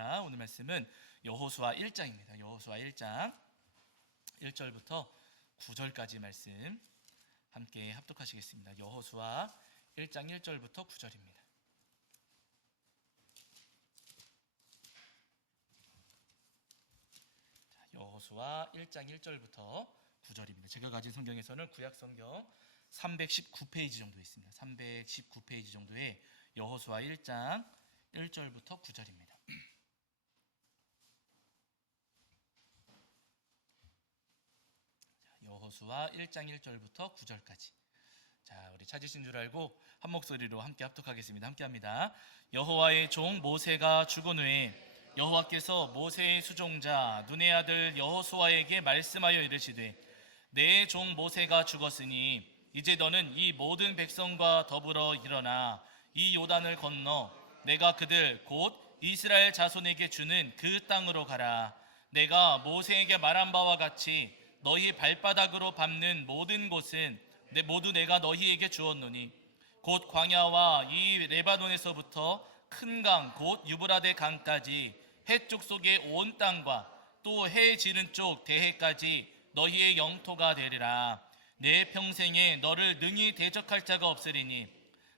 반갑습니다. 오늘 말씀은 여호수아 1장입니다. 여호수아 1장 1절부터 9절까지 말씀 함께 합독하시겠습니다. 여호수아 1장 1절부터 9절입니다. 여호수아 1장 1절부터 9절입니다. 제가 가진 성경에서는 구약 성경 319페이지 정도 있습니다. 319페이지 정도의 여호수아 1장 1절부터 9절입니다. 여호수아 1장 1절부터 9절까지. 자, 우리 찾으신 줄 알고 한 목소리로 함께 합독하겠습니다. 함께 합니다. 여호와의 종 모세가 죽은 후에 여호와께서 모세의 수종자 눈의 아들 여호수아에게 말씀하여 이르시되 내 종 모세가 죽었으니 이제 너는 이 모든 백성과 더불어 일어나 이 요단을 건너 내가 그들 곧 이스라엘 자손에게 주는 그 땅으로 가라. 내가 모세에게 말한 바와 같이 너희 발바닥으로 밟는 모든 곳은 모두 내가 너희에게 주었노니 곧 광야와 이 레바논에서부터 큰 강 곧 유브라데 강까지 해쪽 속의 온 땅과 또 해 지른 쪽 대해까지 너희의 영토가 되리라. 내 평생에 너를 능히 대적할 자가 없으리니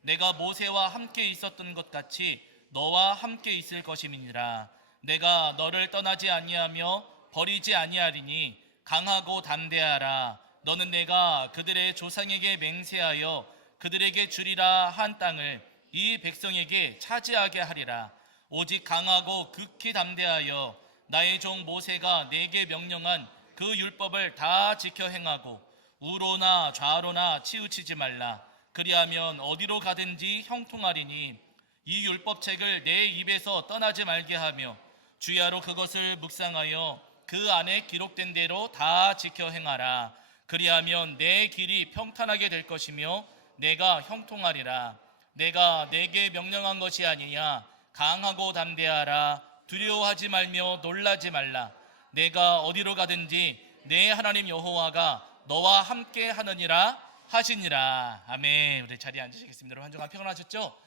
내가 모세와 함께 있었던 것 같이 너와 함께 있을 것임이니라. 내가 너를 떠나지 아니하며 버리지 아니하리니 강하고 담대하라. 너는 내가 그들의 조상에게 맹세하여 그들에게 주리라 한 땅을 이 백성에게 차지하게 하리라. 오직 강하고 극히 담대하여 나의 종 모세가 내게 명령한 그 율법을 다 지켜 행하고 우로나 좌로나 치우치지 말라. 그리하면 어디로 가든지 형통하리니 이 율법책을 내 입에서 떠나지 말게 하며 주야로 그것을 묵상하여 그 안에 기록된 대로 다 지켜 행하라. 그리하면 내 길이 평탄하게 될 것이며 내가 형통하리라. 내가 내게 명령한 것이 아니냐. 강하고 담대하라. 두려워하지 말며 놀라지 말라. 내가 어디로 가든지 내 하나님 여호와가 너와 함께 하느니라 하시니라. 아멘. 우리 자리에 앉으시겠습니다. 여러분 한 주간 평안하셨죠?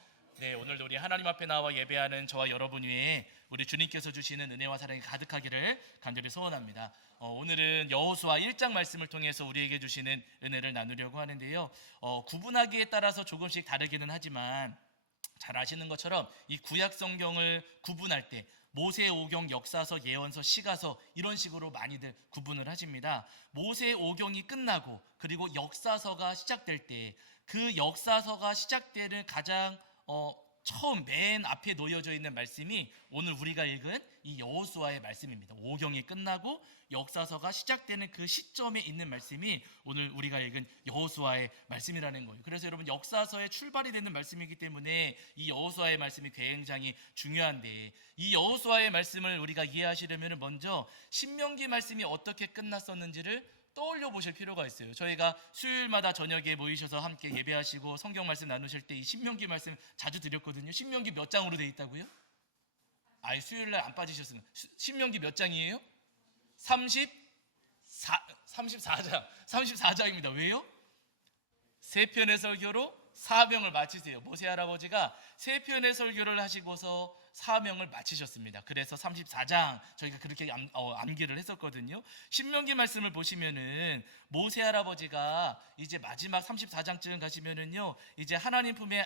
네, 오늘도 우리 하나님 앞에 나와 예배하는 저와 여러분 위에 우리 주님께서 주시는 은혜와 사랑이 가득하기를 간절히 소원합니다. 오늘은 여호수아 1장 말씀을 통해서 우리에게 주시는 은혜를 나누려고 하는데요. 구분하기에 따라서 조금씩 다르기는 하지만 잘 아시는 것처럼 이 구약 성경을 구분할 때 모세 오경, 역사서, 예언서, 시가서 이런 식으로 많이들 구분을 하십니다. 모세 오경이 끝나고 그리고 역사서가 시작될 때 그 역사서가 시작되는 가장 처음 맨 앞에 놓여져 있는 말씀이 오늘 우리가 읽은 이 여호수아의 말씀입니다. 오경이 끝나고 역사서가 시작되는 그 시점에 있는 말씀이 오늘 우리가 읽은 여호수아의 말씀이라는 거예요. 그래서 여러분 역사서의 출발이 되는 말씀이기 때문에 이 여호수아의 말씀이 굉장히 중요한데 이 여호수아의 말씀을 우리가 이해하시려면 먼저 신명기 말씀이 어떻게 끝났었는지를 떠올려 보실 필요가 있어요. 저희가 수요일마다 저녁에 모이셔서 함께 예배하시고 성경 말씀 나누실 때 이 신명기 말씀 자주 드렸거든요. 신명기 몇 장으로 돼 있다고요? 수요일날 안 빠지셨으면 신명기 몇 장이에요? 34장 34장입니다. 왜요? 세 편의 설교로 사명을 마치세요. 모세 할아버지가 세 편의 설교를 하시고서 사명을 마치셨습니다. 그래서 34장 저희가 그렇게 암기를 했었거든요. 신명기 말씀을 보시면은 모세 할아버지가 이제 마지막 34장쯤 가시면은요 이제 하나님 품에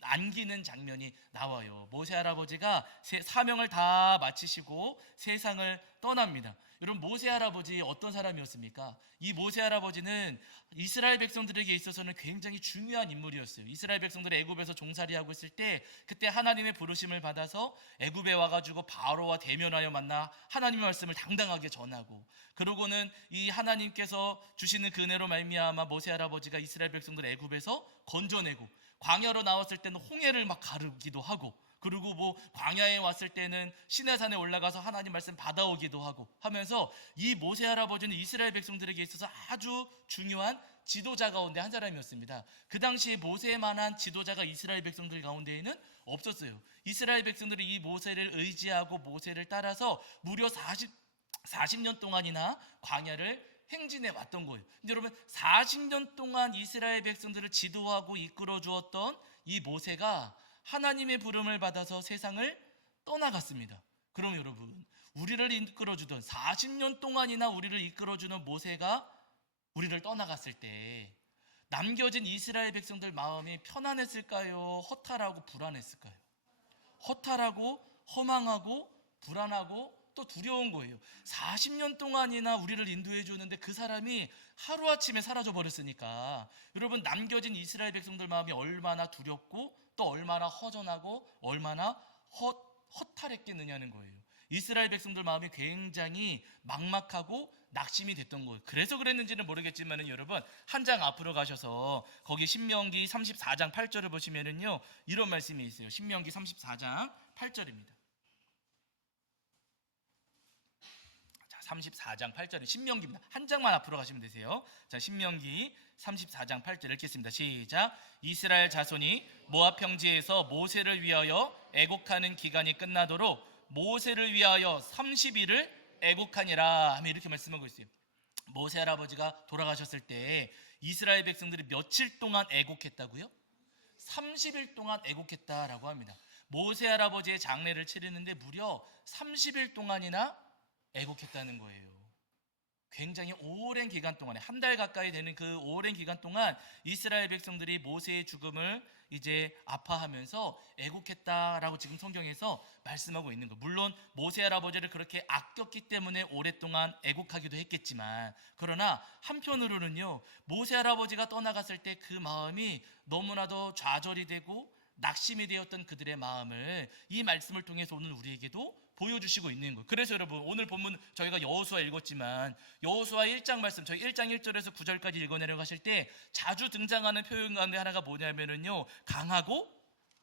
안기는 장면이 나와요. 모세 할아버지가 사명을 다 마치시고 세상을 떠납니다. 여러분 모세 할아버지 어떤 사람이었습니까? 이 모세 할아버지는 이스라엘 백성들에게 있어서는 굉장히 중요한 인물이었어요. 이스라엘 백성들이 애굽에서 종살이하고 있을 때 그때 하나님의 부르심을 받아서 애굽에 와가지고 바로와 대면하여 만나 하나님의 말씀을 당당하게 전하고 그러고는 이 하나님께서 주시는 그 은혜로 말미암아 모세 할아버지가 이스라엘 백성들 애굽에서 건져내고 광야로 나왔을 때는 홍해를 막 가르기도 하고 그리고 광야에 왔을 때는 시내산에 올라가서 하나님 말씀 받아오기도 하고 하면서 이 모세 할아버지는 이스라엘 백성들에게 있어서 아주 중요한 지도자 가운데 한 사람이었습니다. 그 당시에 모세만한 지도자가 이스라엘 백성들 가운데에는 없었어요. 이스라엘 백성들이 이 모세를 의지하고 모세를 따라서 무려 40년 동안이나 광야를 행진해 왔던 거예요. 근데 여러분 40년 동안 이스라엘 백성들을 지도하고 이끌어 주었던 이 모세가 하나님의 부름을 받아서 세상을 떠나갔습니다. 그럼 여러분, 우리를 이끌어주던 40년 동안이나 우리를 이끌어주는 모세가 우리를 떠나갔을 때 남겨진 이스라엘 백성들 마음이 편안했을까요? 허탈하고 불안했을까요? 허탈하고 허망하고 불안하고 또 두려운 거예요. 40년 동안이나 우리를 인도해 주는데 그 사람이 하루아침에 사라져 버렸으니까 여러분, 남겨진 이스라엘 백성들 마음이 얼마나 두렵고 또 얼마나 허전하고 얼마나 허탈했겠느냐는 거예요. 이스라엘 백성들 마음이 굉장히 막막하고 낙심이 됐던 거예요. 그래서 그랬는지는 모르겠지만은 여러분, 한 장 앞으로 가셔서 거기 신명기 34장 8절을 보시면은요, 이런 말씀이 있어요. 신명기 34장 8절입니다. 자, 34장 8절은 신명기입니다. 한 장만 앞으로 가시면 되세요. 자, 신명기 34장 8절 읽겠습니다. 시작. 이스라엘 자손이 모압 평지에서 모세를 위하여 애곡하는 기간이 끝나도록 모세를 위하여 30일을 애곡하니라 하며 이렇게 말씀하고 있어요. 모세 할아버지가 돌아가셨을 때 이스라엘 백성들이 며칠 동안 애곡했다고요? 30일 동안 애곡했다라고 합니다. 모세 할아버지의 장례를 치르는데 무려 30일 동안이나 애곡했다는 거예요. 굉장히 오랜 기간 동안에, 한 달 가까이 되는 그 오랜 기간 동안 이스라엘 백성들이 모세의 죽음을 이제 아파하면서 애곡했다라고 지금 성경에서 말씀하고 있는 거예요. 물론 모세 할아버지를 그렇게 아꼈기 때문에 오랫동안 애곡하기도 했겠지만, 그러나 한편으로는요, 모세 할아버지가 떠나갔을 때 그 마음이 너무나도 좌절이 되고 낙심이 되었던 그들의 마음을 이 말씀을 통해서 오늘 우리에게도 보여주시고 있는 거예요. 그래서 여러분, 오늘 본문 저희가 여호수아 읽었지만 여호수아 1장 말씀, 저희 1장 1절에서 9절까지 읽어내려가실 때 자주 등장하는 표현 가운데 하나가 뭐냐면은요, 강하고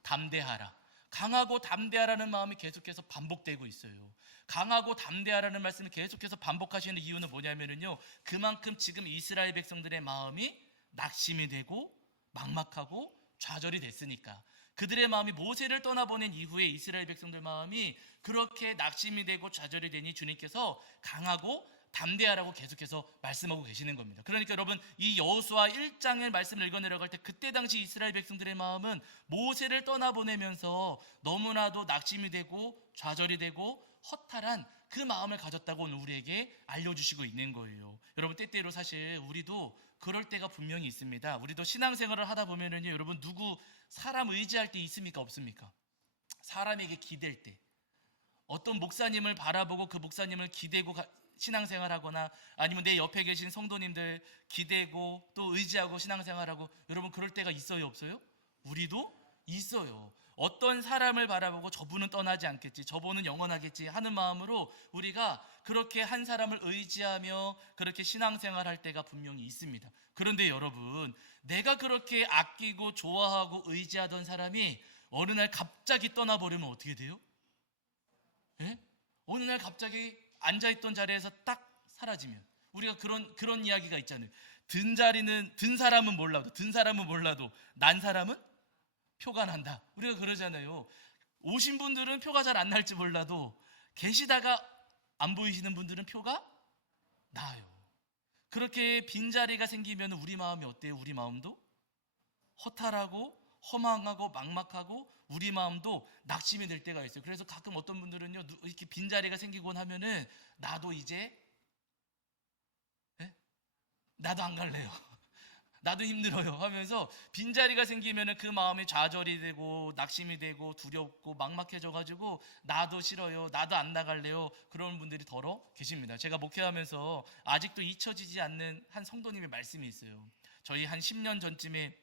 담대하라. 강하고 담대하라는 마음이 계속해서 반복되고 있어요. 강하고 담대하라는 말씀을 계속해서 반복하시는 이유는 뭐냐면은요, 그만큼 지금 이스라엘 백성들의 마음이 낙심이 되고 막막하고 좌절이 됐으니까. 그들의 마음이 모세를 떠나보낸 이후에 이스라엘 백성들 마음이 그렇게 낙심이 되고 좌절이 되니 주님께서 강하고 담대하라고 계속해서 말씀하고 계시는 겁니다. 그러니까 여러분, 이 여호수아 1장의 말씀을 읽어 내려갈 때 그때 당시 이스라엘 백성들의 마음은 모세를 떠나보내면서 너무나도 낙심이 되고 좌절이 되고 허탈한 그 마음을 가졌다고 오늘 우리에게 알려주시고 있는 거예요. 여러분, 때때로 사실 우리도 그럴 때가 분명히 있습니다. 우리도 신앙생활을 하다 보면은요, 여러분, 누구 사람 의지할 때 있습니까? 없습니까? 사람에게 기댈 때, 어떤 목사님을 바라보고 그 목사님을 기대고 신앙생활하거나 아니면 내 옆에 계신 성도님들 기대고 또 의지하고 신앙생활하고, 여러분 그럴 때가 있어요, 없어요? 우리도 있어요. 어떤 사람을 바라보고 저분은 떠나지 않겠지, 저분은 영원하겠지 하는 마음으로 우리가 그렇게 한 사람을 의지하며 그렇게 신앙생활할 때가 분명히 있습니다. 그런데 여러분, 내가 그렇게 아끼고 좋아하고 의지하던 사람이 어느 날 갑자기 떠나버리면 어떻게 돼요? 예? 어느 날 갑자기 앉아있던 자리에서 딱 사라지면, 우리가 그런 이야기가 있잖아요. 든 사람은 몰라도 난 사람은 표가 난다. 우리가 그러잖아요. 오신 분들은 표가 잘 안 날지 몰라도 계시다가 안 보이시는 분들은 표가 나요. 그렇게 빈자리가 생기면 우리 마음이 어때요? 우리 마음도 허탈하고 허망하고 막막하고 우리 마음도 낙심이 될 때가 있어요. 그래서 가끔 어떤 분들은요, 이렇게 빈자리가 생기곤 하면은 나도 이제 나도 안 갈래요. 나도 힘들어요 하면서 빈자리가 생기면은 그 마음이 좌절이 되고 낙심이 되고 두렵고 막막해져 가지고 나도 싫어요, 나도 안 나갈래요, 그런 분들이 더러 계십니다. 제가 목회하면서 아직도 잊혀지지 않는 한 성도님의 말씀이 있어요. 저희 한 10년 전쯤에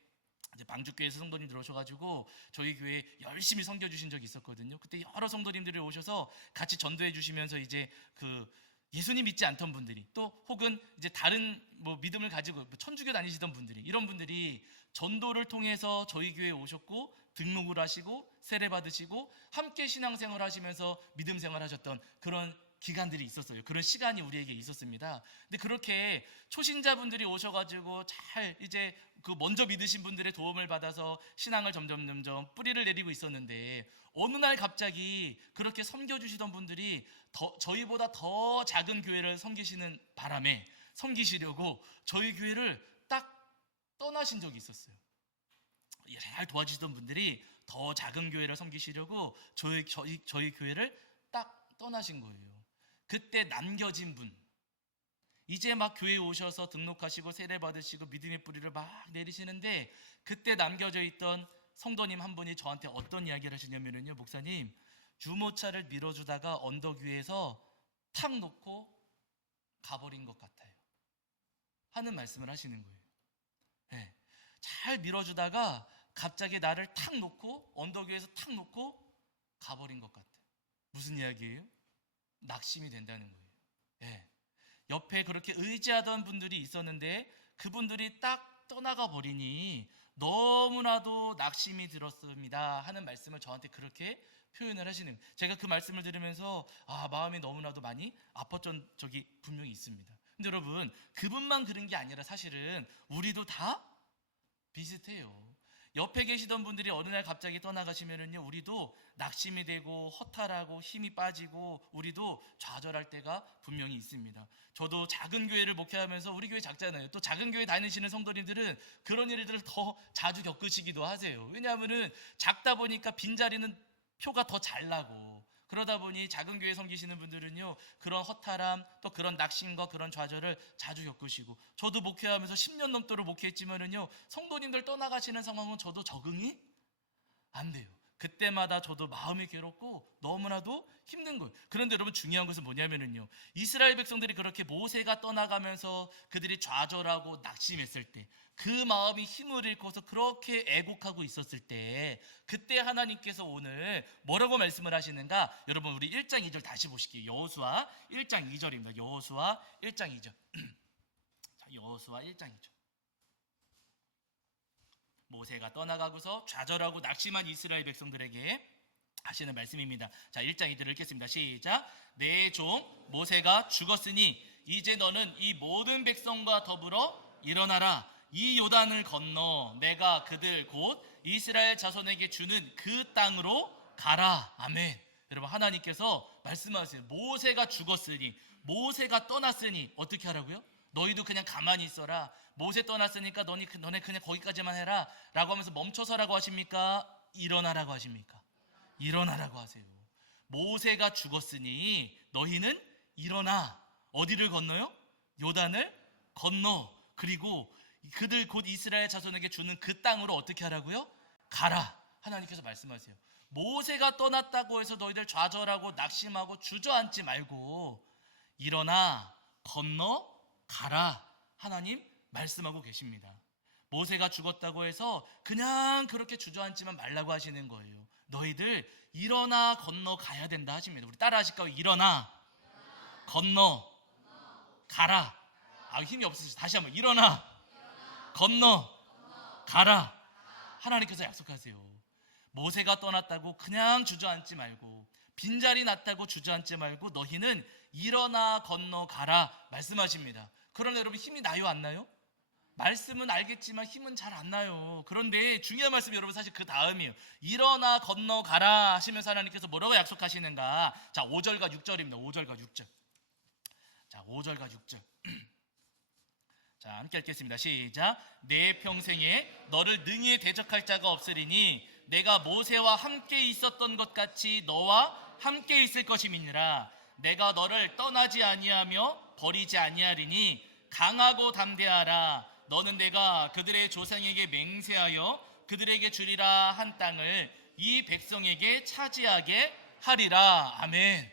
이제 방주교회에서 성도님들 오셔가지고 저희 교회에 열심히 섬겨주신 적이 있었거든요. 그때 여러 성도님들이 오셔서 같이 전도해 주시면서 이제 그 예수님 믿지 않던 분들이, 또 혹은 이제 다른 뭐 믿음을 가지고 천주교 다니시던 분들이, 이런 분들이 전도를 통해서 저희 교회에 오셨고 등록을 하시고 세례 받으시고 함께 신앙생활 하시면서 믿음 생활 하셨던 그런 기간들이 있었어요. 그런 시간이 우리에게 있었습니다. 근데 그렇게 초신자분들이 오셔가지고 잘 이제 그 먼저 믿으신 분들의 도움을 받아서 신앙을 점점 뿌리를 내리고 있었는데, 어느 날 갑자기 그렇게 섬겨주시던 분들이 저희보다 더 작은 교회를 섬기시려고 저희 교회를 딱 떠나신 적이 있었어요. 잘 도와주시던 분들이 더 작은 교회를 섬기시려고 저희 교회를 딱 떠나신 거예요. 그때 남겨진 분, 이제 막 교회에 오셔서 등록하시고 세례 받으시고 믿음의 뿌리를 막 내리시는데, 그때 남겨져 있던 성도님 한 분이 저한테 어떤 이야기를 하시냐면요, 목사님, 유모차를 밀어주다가 언덕 위에서 탁 놓고 가버린 것 같아요 하는 말씀을 하시는 거예요. 네. 잘 밀어주다가 갑자기 나를 탁 놓고 언덕 위에서 탁 놓고 가버린 것 같아요. 무슨 이야기예요? 낙심이 된다는 거예요. 네. 옆에 그렇게 의지하던 분들이 있었는데 그분들이 딱 떠나가 버리니 너무나도 낙심이 들었습니다 하는 말씀을 저한테 그렇게 표현을 하시는 거예요. 제가 그 말씀을 들으면서 마음이 너무나도 많이 아팠던 적이 분명히 있습니다. 근데 여러분, 그분만 그런 게 아니라 사실은 우리도 다 비슷해요. 옆에 계시던 분들이 어느 날 갑자기 떠나가시면은요, 우리도 낙심이 되고 허탈하고 힘이 빠지고 우리도 좌절할 때가 분명히 있습니다. 저도 작은 교회를 목회하면서, 우리 교회 작잖아요. 또 작은 교회 다니시는 성도님들은 그런 일들을 더 자주 겪으시기도 하세요. 왜냐하면은 작다 보니까 빈자리는 표가 더 잘 나고, 그러다 보니 작은 교회 섬기시는 분들은요, 그런 허탈함, 또 그런 낙심과 그런 좌절을 자주 겪으시고, 저도 목회하면서 10년 넘도록 목회했지만은요, 성도님들 떠나가시는 상황은 저도 적응이 안 돼요. 그때마다 저도 마음이 괴롭고 너무나도 힘든 거예요. 그런데 여러분, 중요한 것은 뭐냐면은요, 이스라엘 백성들이 그렇게 모세가 떠나가면서 그들이 좌절하고 낙심했을 때, 그 마음이 힘을 잃고서 그렇게 애곡하고 있었을 때, 그때 하나님께서 오늘 뭐라고 말씀을 하시는가? 여러분, 우리 1장 2절 다시 보실게요. 여호수아 1장 2절입니다. 여호수아 1장 2절. 자, 여호수아 1장 2절. 모세가 떠나가고서 좌절하고 낙심한 이스라엘 백성들에게 하시는 말씀입니다. 자, 1장 2절을 읽겠습니다. 시작. 내 종 모세가 죽었으니 이제 너는 이 모든 백성과 더불어 일어나라. 이 요단을 건너 내가 그들 곧 이스라엘 자손에게 주는 그 땅으로 가라. 아멘. 여러분, 하나님께서 말씀하세요. 모세가 죽었으니, 모세가 떠났으니 어떻게 하라고요? 너희도 그냥 가만히 있어라. 모세 떠났으니까 너네 그냥 거기까지만 해라 라고 하면서 멈춰서라고 하십니까? 일어나라고 하십니까? 일어나라고 하세요. 모세가 죽었으니 너희는 일어나. 어디를 건너요? 요단을 건너. 그리고 그들 곧 이스라엘 자손에게 주는 그 땅으로 어떻게 하라고요? 가라. 하나님께서 말씀하세요. 모세가 떠났다고 해서 너희들 좌절하고 낙심하고 주저앉지 말고 일어나 건너 가라. 하나님 말씀하고 계십니다. 모세가 죽었다고 해서 그냥 그렇게 주저앉지만 말라고 하시는 거예요. 너희들 일어나 건너 가야 된다 하십니다. 우리 따라 하실까요? 일어나 건너 가라. 힘이 없으시죠? 다시 한번 일어나 건너 가라. 하나님께서 약속하세요. 모세가 떠났다고 그냥 주저앉지 말고, 빈자리 났다고 주저앉지 말고 너희는 일어나 건너 가라 말씀하십니다. 그러나 여러분, 힘이 나요 안 나요? 말씀은 알겠지만 힘은 잘 안 나요. 그런데 중요한 말씀이 여러분 사실 그 다음이에요. 일어나 건너 가라 하시면서 하나님께서 뭐라고 약속하시는가? 자, 5절과 6절입니다. 5절과 6절. 자, 5절과 6절. 자, 함께 읽겠습니다. 시작. 내 평생에 너를 능히 대적할 자가 없으리니 내가 모세와 함께 있었던 것 같이 너와 함께 있을 것임이니라. 내가 너를 떠나지 아니하며 버리지 아니하리니 강하고 담대하라. 너는 내가 그들의 조상에게 맹세하여 그들에게 주리라 한 땅을 이 백성에게 차지하게 하리라. 아멘.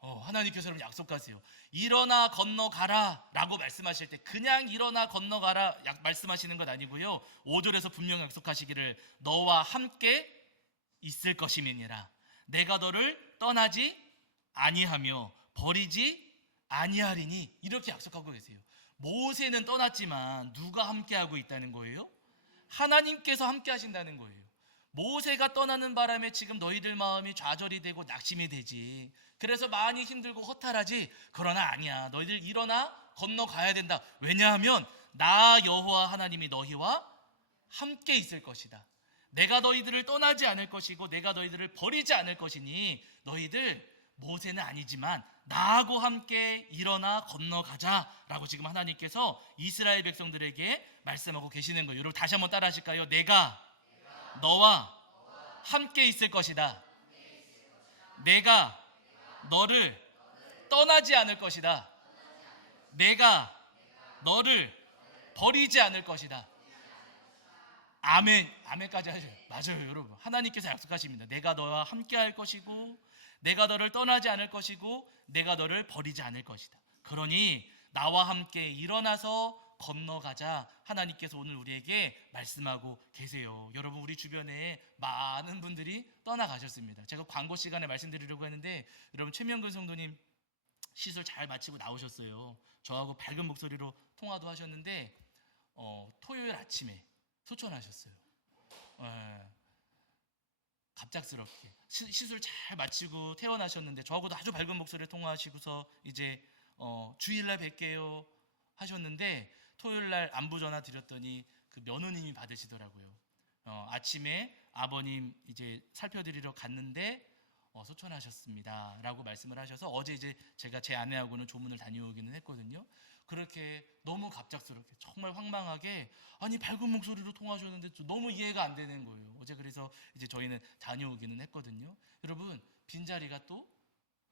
하나님께서 여러분 약속하세요. 일어나 건너가라 라고 말씀하실 때 그냥 일어나 건너가라 말씀하시는 것 아니고요, 5절에서 분명히 약속하시기를 너와 함께 있을 것임이니라. 내가 너를 떠나지 아니하며 버리지 아니하리니, 이렇게 약속하고 계세요. 모세는 떠났지만 누가 함께하고 있다는 거예요? 하나님께서 함께 하신다는 거예요. 모세가 떠나는 바람에 지금 너희들 마음이 좌절이 되고 낙심이 되지, 그래서 많이 힘들고 허탈하지. 그러나 아니야, 너희들 일어나 건너가야 된다. 왜냐하면 나 여호와 하나님이 너희와 함께 있을 것이다. 내가 너희들을 떠나지 않을 것이고 내가 너희들을 버리지 않을 것이니 너희들 모세는 아니지만 나하고 함께 일어나 건너가자 라고 지금 하나님께서 이스라엘 백성들에게 말씀하고 계시는 거예요. 여러분 다시 한번 따라 하실까요? 내가 너와 함께 있을 것이다. 내가 너를 떠나지 않을 것이다. 내가 너를 버리지 않을 것이다. 아멘. 아멘까지 하셔요. 맞아요, 여러분. 하나님께서 약속하십니다. 내가 너와 함께 할 것이고, 내가 너를 떠나지 않을 것이고, 내가 너를 버리지 않을 것이다. 그러니 나와 함께 일어나서 건너가자. 하나님께서 오늘 우리에게 말씀하고 계세요. 여러분, 우리 주변에 많은 분들이 떠나가셨습니다. 제가 광고 시간에 말씀드리려고 했는데, 여러분, 최명근 성도님 시술 잘 마치고 나오셨어요. 저하고 밝은 목소리로 통화도 하셨는데, 토요일 아침에 소천하셨어요. 갑작스럽게 시술 잘 마치고 퇴원하셨는데, 저하고도 아주 밝은 목소리로 통화하시고서 이제 주일날 뵐게요 하셨는데, 토요일날 안부 전화 드렸더니 그 며느님이 받으시더라고요. 아침에 아버님 이제 살펴드리러 갔는데 소천하셨습니다 라고 말씀을 하셔서, 어제 이제 제가 제 아내하고는 조문을 다녀오기는 했거든요. 그렇게 너무 갑작스럽게 정말 황망하게, 아니 밝은 목소리로 통화하셨는데 너무 이해가 안 되는 거예요. 어제 그래서 이제 저희는 다녀오기는 했거든요. 여러분, 빈자리가 또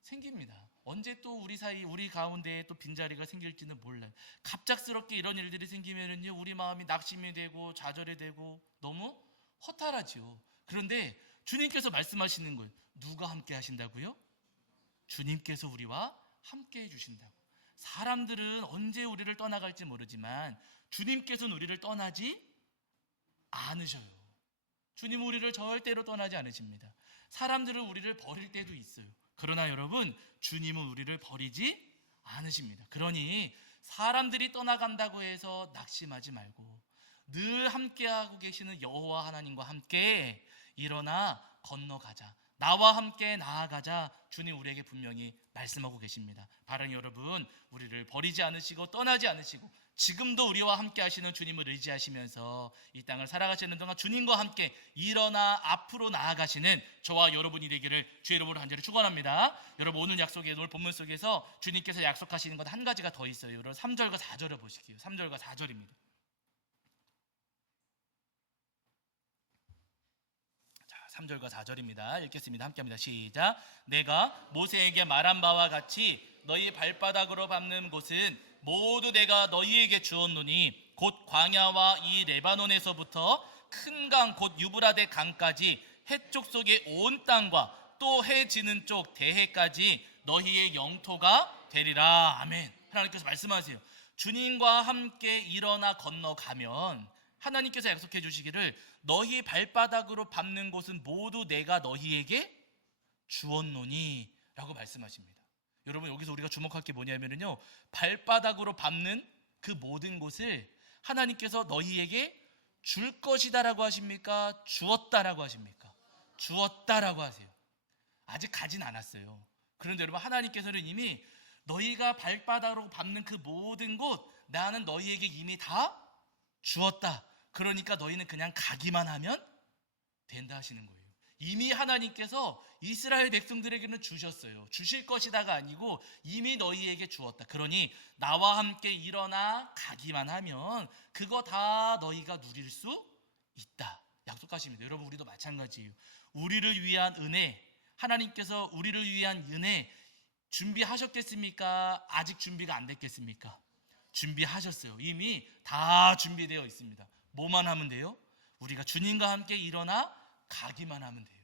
생깁니다. 언제 또 우리 사이, 우리 가운데에 또 빈자리가 생길지는 몰라요. 갑작스럽게 이런 일들이 생기면은요, 우리 마음이 낙심이 되고 좌절이 되고 너무 허탈하지요. 그런데 주님께서 말씀하시는 거예요. 누가 함께 하신다고요? 주님께서 우리와 함께 해주신다고. 사람들은 언제 우리를 떠나갈지 모르지만 주님께서는 우리를 떠나지 않으셔요. 주님은 우리를 절대로 떠나지 않으십니다. 사람들은 우리를 버릴 때도 있어요. 그러나 여러분, 주님은 우리를 버리지 않으십니다. 그러니 사람들이 떠나간다고 해서 낙심하지 말고, 늘 함께하고 계시는 여호와 하나님과 함께 일어나 건너가자. 나와 함께 나아가자. 주님 우리에게 분명히 말씀하고 계십니다. 바른 여러분, 우리를 버리지 않으시고 떠나지 않으시고 지금도 우리와 함께 하시는 주님을 의지하시면서 이 땅을 살아가시는 동안 주님과 함께 일어나 앞으로 나아가시는 저와 여러분이 되기를 주의 이름으로 간절히 축원합니다. 여러분, 오늘 약속의 오늘 본문 속에서 주님께서 약속하시는 것 한 가지가 더 있어요. 여러분, 3절과 4절을 보실게요. 3절과 4절입니다. 3절과 4절입니다. 읽겠습니다. 함께합니다. 시작. 내가 모세에게 말한 바와 같이 너희 발바닥으로 밟는 곳은 모두 내가 너희에게 주었노니, 곧 광야와 이 레바논에서부터 큰 강 곧 유브라데 강까지 해쪽 속의 온 땅과 또 해 지는 쪽 대해까지 너희의 영토가 되리라. 아멘. 하나님께서 말씀하세요. 주님과 함께 일어나 건너가면 하나님께서 약속해 주시기를, 너희 발바닥으로 밟는 곳은 모두 내가 너희에게 주었노니 라고 말씀하십니다. 여러분, 여기서 우리가 주목할 게 뭐냐면요, 발바닥으로 밟는 그 모든 곳을 하나님께서 너희에게 줄 것이다 라고 하십니까? 주었다라고 하십니까? 주었다라고 하세요. 아직 가진 않았어요. 그런데 여러분, 하나님께서는 이미 너희가 발바닥으로 밟는 그 모든 곳, 나는 너희에게 이미 다 주었다. 그러니까 너희는 그냥 가기만 하면 된다 하시는 거예요. 이미 하나님께서 이스라엘 백성들에게는 주셨어요. 주실 것이다가 아니고 이미 너희에게 주었다. 그러니 나와 함께 일어나 가기만 하면 그거 다 너희가 누릴 수 있다 약속하십니다. 여러분, 우리도 마찬가지예요. 우리를 위한 은혜, 하나님께서 우리를 위한 은혜 준비하셨겠습니까? 아직 준비가 안 됐겠습니까? 준비하셨어요. 이미 다 준비되어 있습니다. 뭐만 하면 돼요? 우리가 주님과 함께 일어나 가기만 하면 돼요.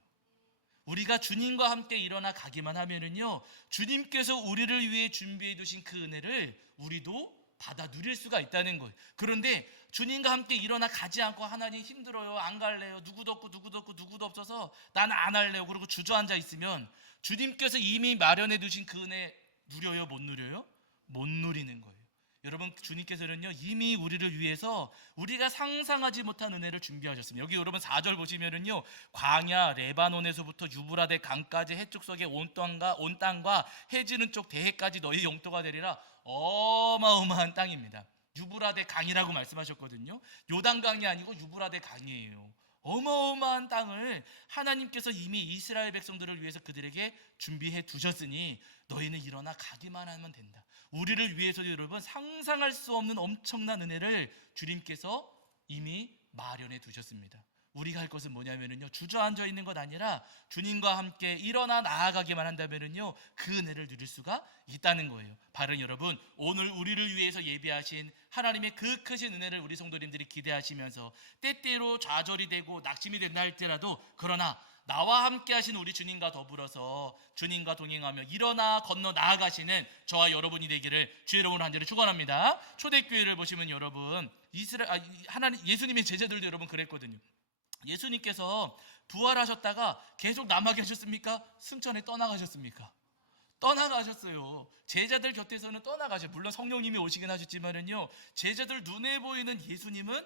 우리가 주님과 함께 일어나 가기만 하면은요, 주님께서 우리를 위해 준비해 두신 그 은혜를 우리도 받아 누릴 수가 있다는 거예요. 그런데 주님과 함께 일어나 가지 않고, 하나님 힘들어요, 안 갈래요, 누구도 없고 누구도 없어서 나는 안 할래요, 그리고 주저앉아 있으면 주님께서 이미 마련해 두신 그 은혜 누려요, 못 누려요? 못 누리는 거예요. 여러분, 주님께서는요, 이미 우리를 위해서 우리가 상상하지 못한 은혜를 준비하셨습니다. 여기 여러분 4절 보시면은요, 광야 레바논에서부터 유브라데 강까지 해쪽 속의 온 땅과 해지는 쪽 대해까지 너희 영토가 되리라. 어마어마한 땅입니다. 유브라데 강이라고 말씀하셨거든요. 요단강이 아니고 유브라데 강이에요. 어마어마한 땅을 하나님께서 이미 이스라엘 백성들을 위해서 그들에게 준비해 두셨으니 너희는 일어나 가기만 하면 된다. 우리를 위해서도 여러분, 상상할 수 없는 엄청난 은혜를 주님께서 이미 마련해 두셨습니다. 우리가 할 것은 뭐냐면은요, 주저앉아 있는 것 아니라 주님과 함께 일어나 나아가기만 한다면은요, 그 은혜를 누릴 수가 있다는 거예요. 바로 여러분, 오늘 우리를 위해서 예비하신 하나님의 그 크신 은혜를 우리 성도님들이 기대하시면서 때때로 좌절이 되고 낙심이 된다 할지라도, 그러나 나와 함께 하신 우리 주님과 더불어서 주님과 동행하며 일어나 건너 나아가시는 저와 여러분이 되기를 주의 이름으로 간절히 축원합니다. 초대교회를 보시면 여러분, 하나님 예수님의 제자들도 여러분 그랬거든요. 예수님께서 부활하셨다가 계속 남아 계셨습니까? 승천에 떠나가셨습니까? 떠나가셨어요. 제자들 곁에서는 떠나가셨어요. 물론 성령님이 오시긴 하셨지만은요, 제자들 눈에 보이는 예수님은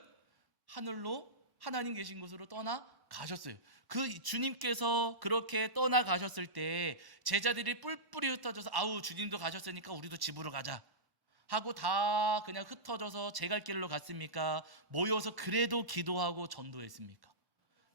하늘로, 하나님 계신 곳으로 떠나가셨어요. 그 주님께서 그렇게 떠나가셨을 때 제자들이 뿔뿔이 흩어져서, 아우 주님도 가셨으니까 우리도 집으로 가자 하고 다 그냥 흩어져서 제 갈 길로 갔습니까? 모여서 그래도 기도하고 전도했습니까?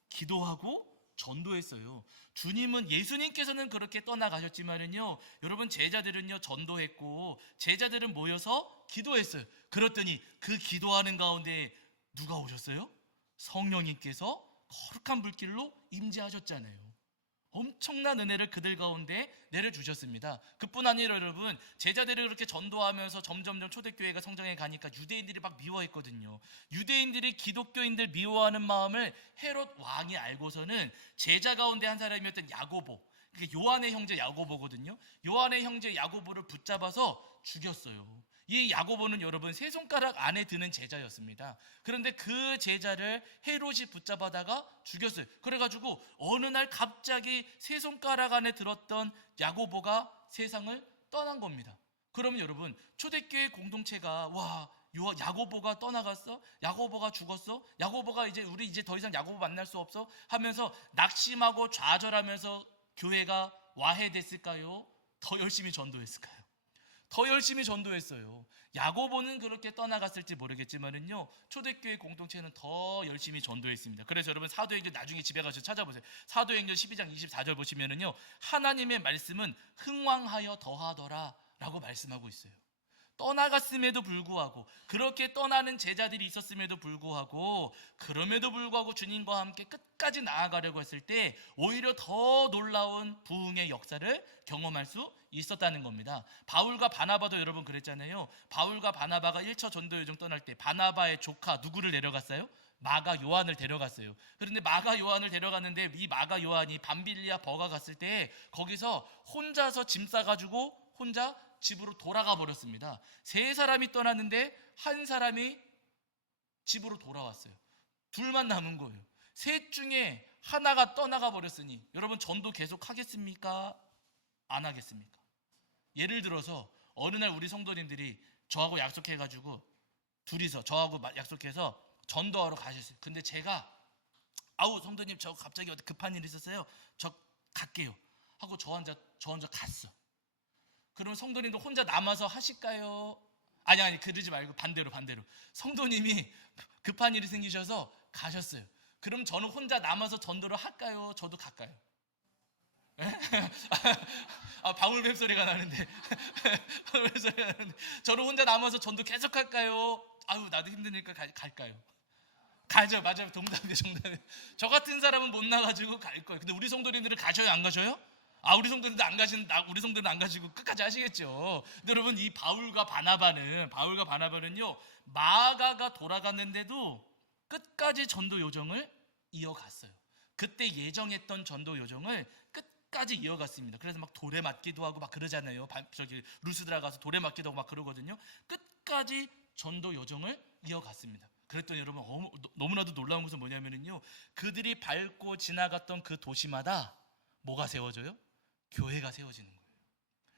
기도하고 전도했어요. 주님은, 예수님께서는 그렇게 떠나가셨지만은요, 여러분 제자들은요 전도했고, 제자들은 모여서 기도했어요. 그랬더니 그 기도하는 가운데 누가 오셨어요? 성령님께서 거룩한 불길로 임재하셨잖아요. 엄청난 은혜를 그들 가운데 내려주셨습니다. 그뿐 아니라 여러분, 제자들이 그렇게 전도하면서 점점점 초대교회가 성장해 가니까 유대인들이 막 미워했거든요. 유대인들이 기독교인들 미워하는 마음을 헤롯 왕이 알고서는 제자 가운데 한 사람이었던 야고보, 그게 요한의 형제 야고보거든요. 요한의 형제 야고보를 붙잡아서 죽였어요. 이 야고보는 여러분 세 손가락 안에 드는 제자였습니다. 그런데 그 제자를 헤롯이 붙잡아다가 죽였어요. 그래가지고 어느 날 갑자기 세 손가락 안에 들었던 야고보가 세상을 떠난 겁니다. 그러면 여러분, 초대교회 공동체가, 와, 야고보가 떠나갔어? 야고보가 죽었어? 야고보가 우리 이제 더 이상 야고보 만날 수 없어? 하면서 낙심하고 좌절하면서 교회가 와해됐을까요? 더 열심히 전도했을까요? 더 열심히 전도했어요. 야고보는 그렇게 떠나갔을지 모르겠지만은요, 초대교회 공동체는 더 열심히 전도했습니다. 그래서 여러분 사도행전 나중에 집에 가서 찾아보세요. 사도행전 12장 24절 보시면은요, 하나님의 말씀은 흥왕하여 더하더라 라고 말씀하고 있어요. 떠나갔음에도 불구하고, 그렇게 떠나는 제자들이 있었음에도 불구하고, 그럼에도 불구하고 주님과 함께 끝까지 나아가려고 했을 때 오히려 더 놀라운 부흥의 역사를 경험할 수 있었다는 겁니다. 바울과 바나바도 여러분 그랬잖아요. 바울과 바나바가 1차 전도 여정 떠날 때 바나바의 조카 누구를 데려갔어요? 마가 요한을 데려갔어요. 그런데 마가 요한을 데려갔는데, 이 마가 요한이 밤빌리아 버가 갔을 때 거기서 혼자서 짐 싸가지고 혼자 집으로 돌아가 버렸습니다. 세 사람이 떠났는데 한 사람이 집으로 돌아왔어요. 둘만 남은 거예요. 셋 중에 하나가 떠나가 버렸으니 여러분 전도 계속 하겠습니까? 안 하겠습니까? 예를 들어서 어느 날 우리 성도님들이 저하고 약속해가지고 둘이서 저하고 약속해서 전도하러 가셨어요. 근데 제가, 아우 성도님 저 갑자기 어디 급한 일이 있었어요, 저 갈게요 하고 저 혼자 갔어. 그럼 성도님도 혼자 남아서 하실까요? 아니 그러지 말고 반대로 성도님이 급한 일이 생기셔서 가셨어요. 그럼 저는 혼자 남아서 전도를 할까요? 저도 갈까요? 방울뱀 소리가 나는데 저는 혼자 남아서 전도 계속 할까요? 아유 나도 힘드니까 갈까요? 가죠. 맞아요. 정답이에요. 저 같은 사람은 못 나가지고 갈 거예요. 근데 우리 성도님들은 가셔요? 안 가셔요? 우리 성도들도 안 가시는, 우리 성도는 안 가시고 끝까지 하시겠죠. 근데 여러분, 이 바울과 바나바는요, 마가가 돌아갔는데도 끝까지 전도 요정을 이어갔어요. 그때 예정했던 전도 요정을 끝까지 이어갔습니다. 그래서 막 돌에 맞기도 하고 막 그러잖아요. 루스드라 가서 돌에 맞기도 하고 막 그러거든요. 끝까지 전도 요정을 이어갔습니다. 그랬더니 여러분, 너무나도 놀라운 것은 뭐냐면요, 그들이 밟고 지나갔던 그 도시마다 뭐가 세워져요? 교회가 세워지는 거예요.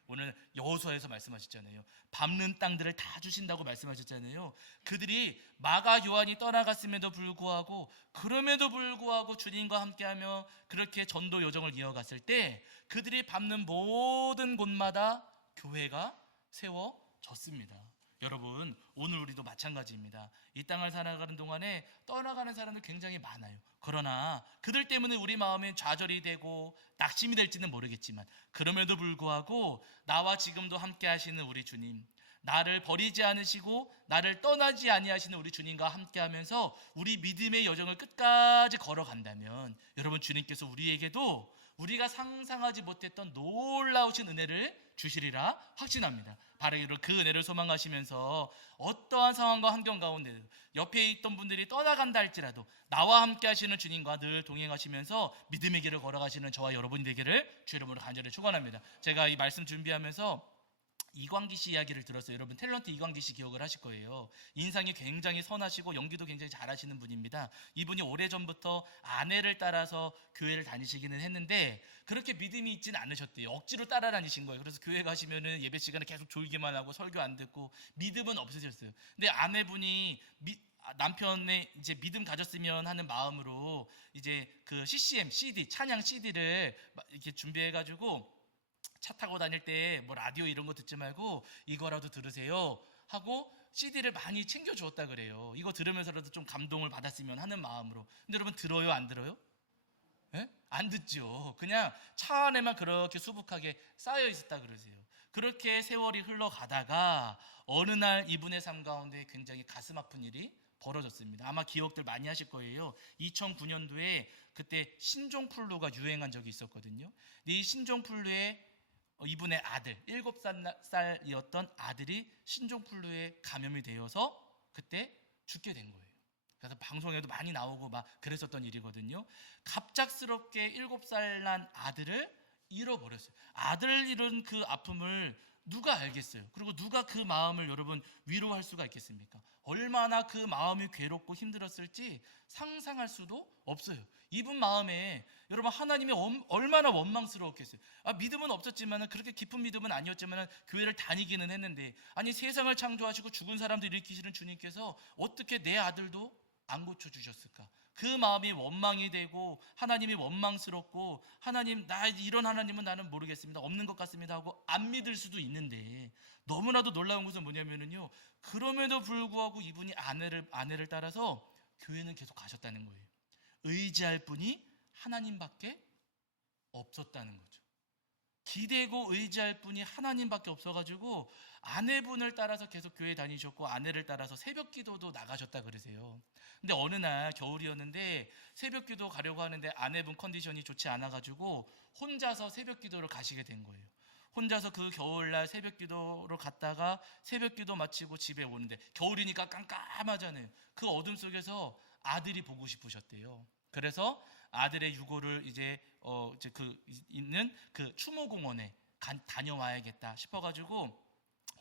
오늘 여호수아에서 말씀하셨잖아요. 밟는 땅들을 다 주신다고 말씀하셨잖아요. 그들이 마가 요한이 떠나갔음에도 불구하고, 그럼에도 불구하고 주님과 함께하며 그렇게 전도 요정을 이어갔을 때 그들이 밟는 모든 곳마다 교회가 세워졌습니다. 여러분, 오늘 우리도 마찬가지입니다. 이 땅을 살아가는 동안에 떠나가는 사람들 굉장히 많아요. 그러나 그들 때문에 우리 마음에 좌절이 되고 낙심이 될지는 모르겠지만, 그럼에도 불구하고 나와 지금도 함께 하시는 우리 주님, 나를 버리지 않으시고 나를 떠나지 아니하시는 우리 주님과 함께하면서 우리 믿음의 여정을 끝까지 걸어간다면 여러분, 주님께서 우리에게도 우리가 상상하지 못했던 놀라우신 은혜를 주시리라 확신합니다. 바로 그 은혜를 소망하시면서 어떠한 상황과 환경 가운데 옆에 있던 분들이 떠나간다 할지라도 나와 함께 하시는 주님과 늘 동행하시면서 믿음의 길을 걸어가시는 저와 여러분이 되기를 주 이름으로 간절히 축원합니다. 제가 이 말씀 준비하면서 이광기 씨 이야기를 들었어요. 여러분, 탤런트 이광기 씨 기억을 하실 거예요. 인상이 굉장히 선하시고 연기도 굉장히 잘하시는 분입니다. 이분이 오래전부터 아내를 따라서 교회를 다니시기는 했는데 그렇게 믿음이 있지는 않으셨대요. 억지로 따라다니신 거예요. 그래서 교회 가시면은 예배 시간에 계속 졸기만 하고 설교 안 듣고 믿음은 없으셨어요. 근데 아내분이 남편의 이제 믿음 가졌으면 하는 마음으로 이제 그 CCM CD 찬양 CD를 이렇게 준비해가지고 차 타고 다닐 때 뭐 라디오 이런 거 듣지 말고 이거라도 들으세요 하고 CD를 많이 챙겨 주었다 그래요. 이거 들으면서라도 좀 감동을 받았으면 하는 마음으로. 근데 여러분, 들어요 안 들어요? 예? 안 듣죠. 그냥 차 안에만 그렇게 수북하게 쌓여 있었다 그러세요. 그렇게 세월이 흘러가다가 어느 날 이분의 삶 가운데 굉장히 가슴 아픈 일이 벌어졌습니다. 아마 기억들 많이 하실 거예요. 2009년도에 그때 신종플루가 유행한 적이 있었거든요. 이 신종플루에 이분의 아들, 7살이었던 아들이 신종플루에 감염이 되어서 그때 죽게 된 거예요. 그래서 방송에도 많이 나오고 막 그랬었던 일이거든요. 갑작스럽게 7살 난 아들을 잃어버렸어요. 아들을 잃은 그 아픔을 누가 알겠어요? 그리고 누가 그 마음을 여러분 위로할 수가 있겠습니까? 얼마나 그 마음이 괴롭고 힘들었을지 상상할 수도 없어요. 이분 마음에 여러분 하나님이 얼마나 원망스러웠겠어요. 믿음은 없었지만 그렇게 깊은 믿음은 아니었지만 교회를 다니기는 했는데 아니 세상을 창조하시고 죽은 사람들 일으키시는 주님께서 어떻게 내 아들도 안 고쳐주셨을까? 그 마음이 원망이 되고 하나님이 원망스럽고 하나님 나 이런 하나님은 나는 모르겠습니다. 없는 것 같습니다 하고 안 믿을 수도 있는데 너무나도 놀라운 것은 뭐냐면요. 그럼에도 불구하고 이분이 아내를 따라서 교회는 계속 가셨다는 거예요. 의지할 분이 하나님밖에 없었다는 거죠. 기대고 의지할 분이 하나님밖에 없어가지고 아내분을 따라서 계속 교회 다니셨고 아내를 따라서 새벽 기도도 나가셨다 그러세요. 근데 어느 날 겨울이었는데 새벽 기도 가려고 하는데 아내분 컨디션이 좋지 않아가지고 혼자서 새벽 기도를 가시게 된 거예요. 혼자서 그 겨울날 새벽 기도로 갔다가 새벽 기도 마치고 집에 오는데 겨울이니까 깜깜하잖아요. 그 어둠 속에서 아들이 보고 싶으셨대요. 그래서 아들의 유고를 이제 그 있는 그 추모공원에 다녀와야겠다 싶어가지고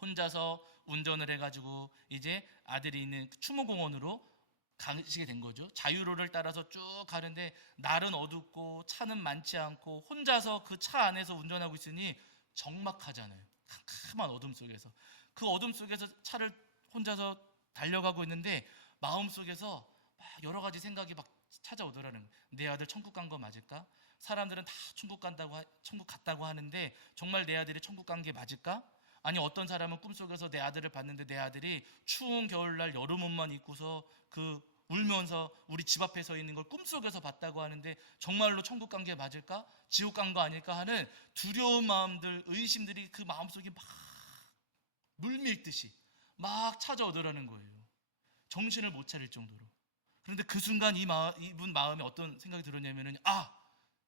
혼자서 운전을 해가지고 이제 아들이 있는 추모공원으로 가시게 된 거죠. 자유로를 따라서 쭉 가는데 날은 어둡고 차는 많지 않고 혼자서 그 차 안에서 운전하고 있으니 적막하잖아요. 캄캄한 어둠 속에서 그 어둠 속에서 차를 혼자서 달려가고 있는데 마음속에서 막 여러 가지 생각이 막 찾아오더라는 거예요. 내 아들 천국 간 거 맞을까? 사람들은 다 천국 갔다고 하는데 정말 내 아들이 천국 간 게 맞을까? 아니 어떤 사람은 꿈속에서 내 아들을 봤는데 내 아들이 추운 겨울날 여름 옷만 입고서 그 울면서 우리 집 앞에 서 있는 걸 꿈속에서 봤다고 하는데 정말로 천국 간 게 맞을까? 지옥 간 거 아닐까 하는 두려운 마음들, 의심들이 그 마음속에 막 물밀듯이 막 찾아오더라는 거예요. 정신을 못 차릴 정도로. 그런데 그 순간 이분 마음에 어떤 생각이 들었냐면은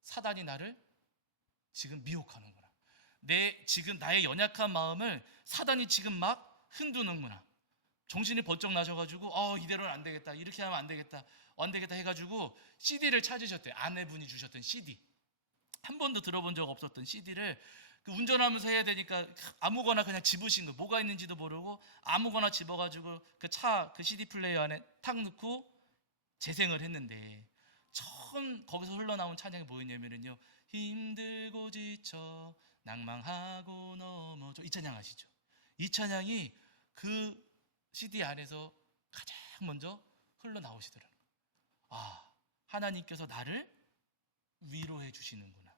사단이 나를 지금 미혹하는구나. 지금 나의 연약한 마음을 사단이 지금 막 흔드는구나. 정신이 번쩍 나셔가지고 이대로는 안 되겠다. 이렇게 하면 안 되겠다. 안 되겠다 해가지고 CD를 찾으셨대요. 아내분이 주셨던 CD. 한 번도 들어본 적 없었던 CD를 운전하면서 해야 되니까 아무거나 그냥 집으신 거, 뭐가 있는지도 모르고 아무거나 집어가지고 그 CD 플레이어 안에 탁 넣고 재생을 했는데 처음 거기서 흘러나온 찬양이 뭐였냐면요, 힘들고 지쳐 낭망하고 넘어져, 이 찬양 아시죠? 이 찬양이 그 CD 안에서 가장 먼저 흘러나오시더라고요. 하나님께서 나를 위로해 주시는구나.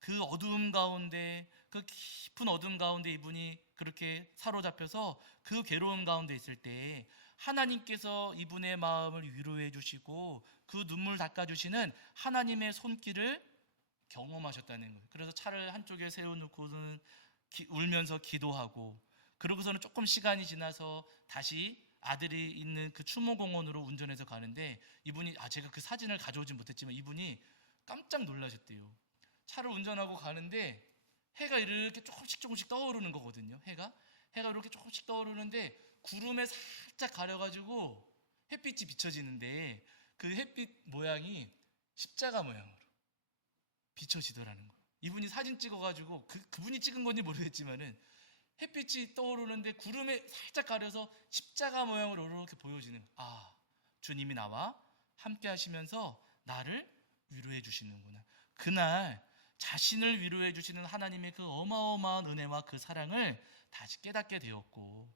그 어두움 가운데, 그 깊은 어둠 가운데 이분이 그렇게 사로잡혀서 그 괴로움 가운데 있을 때 하나님께서 이분의 마음을 위로해 주시고 그 눈물 닦아주시는 하나님의 손길을 경험하셨다는 거예요. 그래서 차를 한쪽에 세워놓고는 울면서 기도하고 그러고서는 조금 시간이 지나서 다시 아들이 있는 그 추모공원으로 운전해서 가는데 이분이 제가 그 사진을 가져오진 못했지만 이분이 깜짝 놀라셨대요. 차를 운전하고 가는데 해가 이렇게 조금씩 떠오르는 거거든요. 해가 이렇게 조금씩 떠오르는데 구름에 살짝 가려가지고 햇빛이 비춰지는데 그 햇빛 모양이 십자가 모양으로 비춰지더라는 거예요. 이분이 사진 찍어가지고 그분이 찍은 건지 모르겠지만은 햇빛이 떠오르는데 구름에 살짝 가려서 십자가 모양으로 이렇게 보여지는, 주님이 나와 함께 하시면서 나를 위로해 주시는구나. 그날 자신을 위로해 주시는 하나님의 그 어마어마한 은혜와 그 사랑을 다시 깨닫게 되었고,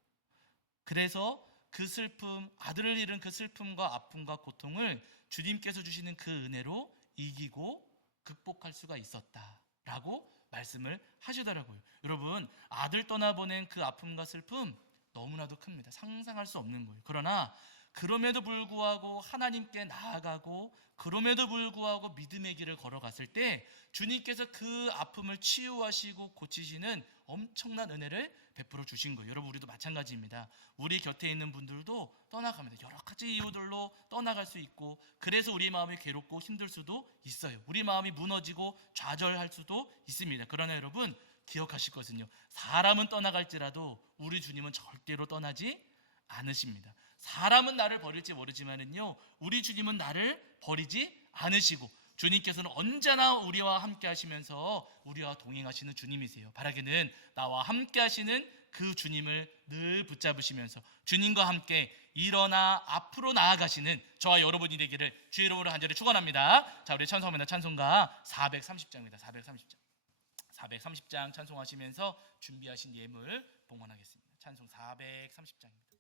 그래서 그 슬픔, 아들을 잃은 그 슬픔과 아픔과 고통을 주님께서 주시는 그 은혜로 이기고 극복할 수가 있었다라고 말씀을 하시더라고요. 여러분, 아들 떠나보낸 그 아픔과 슬픔 너무나도 큽니다. 상상할 수 없는 거예요. 그러나 그럼에도 불구하고 하나님께 나아가고 그럼에도 불구하고 믿음의 길을 걸어갔을 때 주님께서 그 아픔을 치유하시고 고치시는 엄청난 은혜를 베풀어 주신 거예요. 여러분, 우리도 마찬가지입니다. 우리 곁에 있는 분들도 떠나갑니다. 여러 가지 이유들로 떠나갈 수 있고, 그래서 우리 마음이 괴롭고 힘들 수도 있어요. 우리 마음이 무너지고 좌절할 수도 있습니다. 그러나 여러분, 기억하실 것은요, 사람은 떠나갈지라도 우리 주님은 절대로 떠나지 않으십니다. 사람은 나를 버릴지 모르지만은요, 우리 주님은 나를 버리지 않으시고 주님께서는 언제나 우리와 함께 하시면서 우리와 동행하시는 주님이세요. 바라기는 나와 함께 하시는 그 주님을 늘 붙잡으시면서 주님과 함께 일어나 앞으로 나아가시는 저와 여러분이 되기를 주의 이름으로 간절히 축원합니다. 자, 우리 찬송합니다. 찬송가 430장입니다. 430장 찬송하시면서 준비하신 예물 봉헌하겠습니다. 찬송 430장입니다.